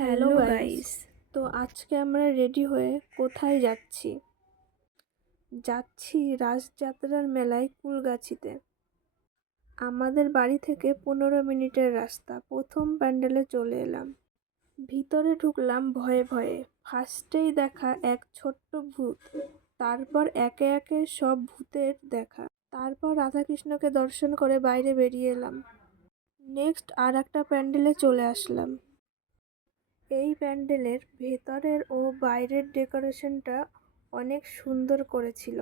Hello guys, তো আজকে আমরা রেডি হয়ে কোথায় যাচ্ছি? যাচ্ছি রাসযাত্রার মেলায় কুলগাছিতে। আমাদের বাড়ি থেকে 15 মিনিটের রাস্তা। প্রথম প্যান্ডেলে চলে এলাম। ভিতরে ঢুকলাম ভয়ে ভয়ে। ফার্স্টেই দেখা এক ছোট্ট ভূত, তারপর একে একে সব ভূতের দেখা। তারপর রাধাকৃষ্ণকে দর্শন করে বাইরে বেরিয়ে এলাম। নেক্সট আর একটা প্যান্ডেলে চলে আসলাম। এই প্যান্ডেলের ভেতরের ও বাইরের ডেকোরেশনটা অনেক সুন্দর করেছিল।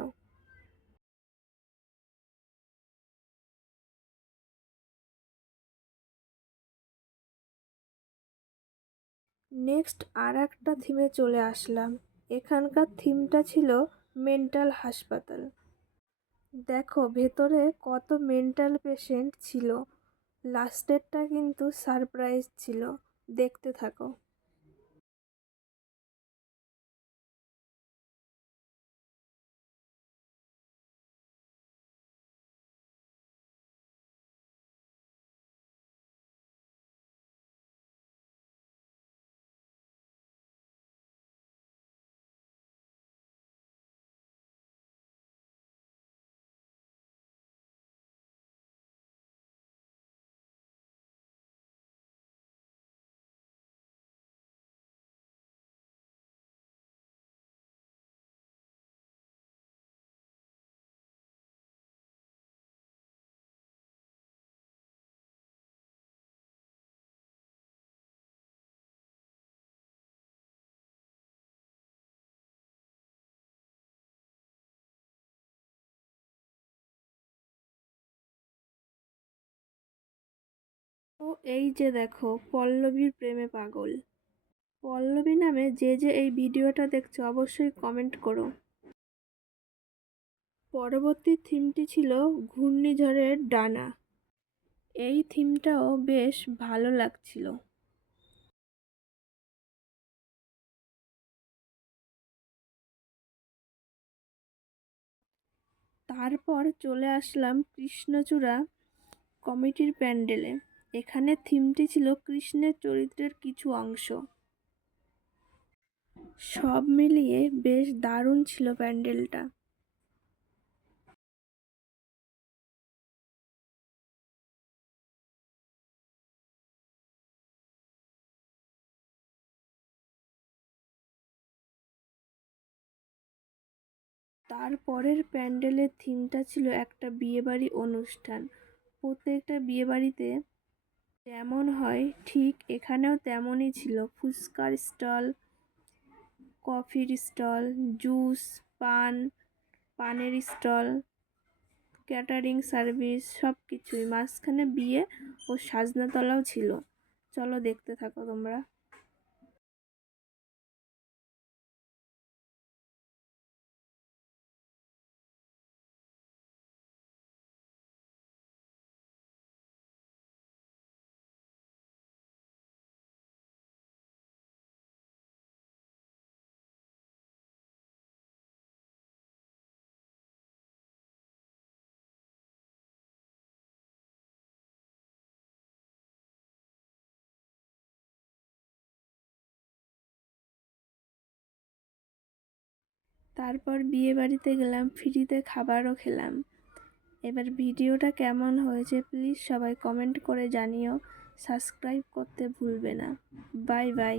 নেক্সট আর একটা থিমে চলে আসলাম। এখানকার থিমটা ছিল মেন্টাল হাসপাতাল। দেখো ভেতরে কত মেন্টাল পেশেন্ট ছিল। লাস্টেরটা কিন্তু সারপ্রাইজ ছিল, দেখতে থাকো। ও এই যে দেখো, পল্লবীর প্রেমে পাগল। পল্লবী নামে যে যে এই ভিডিওটা দেখছো অবশ্যই কমেন্ট করো। পরবর্তী থিমটি ছিল ঘূর্ণিঝড়ের ডানা। এই থিমটাও বেশ ভালো লাগছিল। তারপর চলে আসলাম কৃষ্ণচূড়া কমিটির প্যান্ডেলে। এখানে থিমটি ছিল কৃষ্ণের চরিত্রের কিছু অংশ। সব মিলিয়ে বেশ দারুণ ছিল প্যান্ডেলটা। তারপরের প্যান্ডেলের থিমটা ছিল একটা বিয়েবাড়ি অনুষ্ঠান। প্রত্যেকটা বিয়েবাড়িতে যেমন হয় ঠিক এখানেও তেমনই ছিল। ফুচকার স্টল, কফির স্টল, জুস, পানের স্টল, ক্যাটারিং সার্ভিস, সব কিছুই। মাঝখানে বিয়ে ও সাজনাতলাও ছিল। চলো দেখতে থাকো তোমরা। তারপর বিয়ে বাড়িতে গেলাম, ফ্রিতে খাবারও খেলাম। এবার ভিডিওটা কেমন হয়েছে প্লিজ সবাই কমেন্ট করে জানিও। সাবস্ক্রাইব করতে ভুলবে না। Bye bye.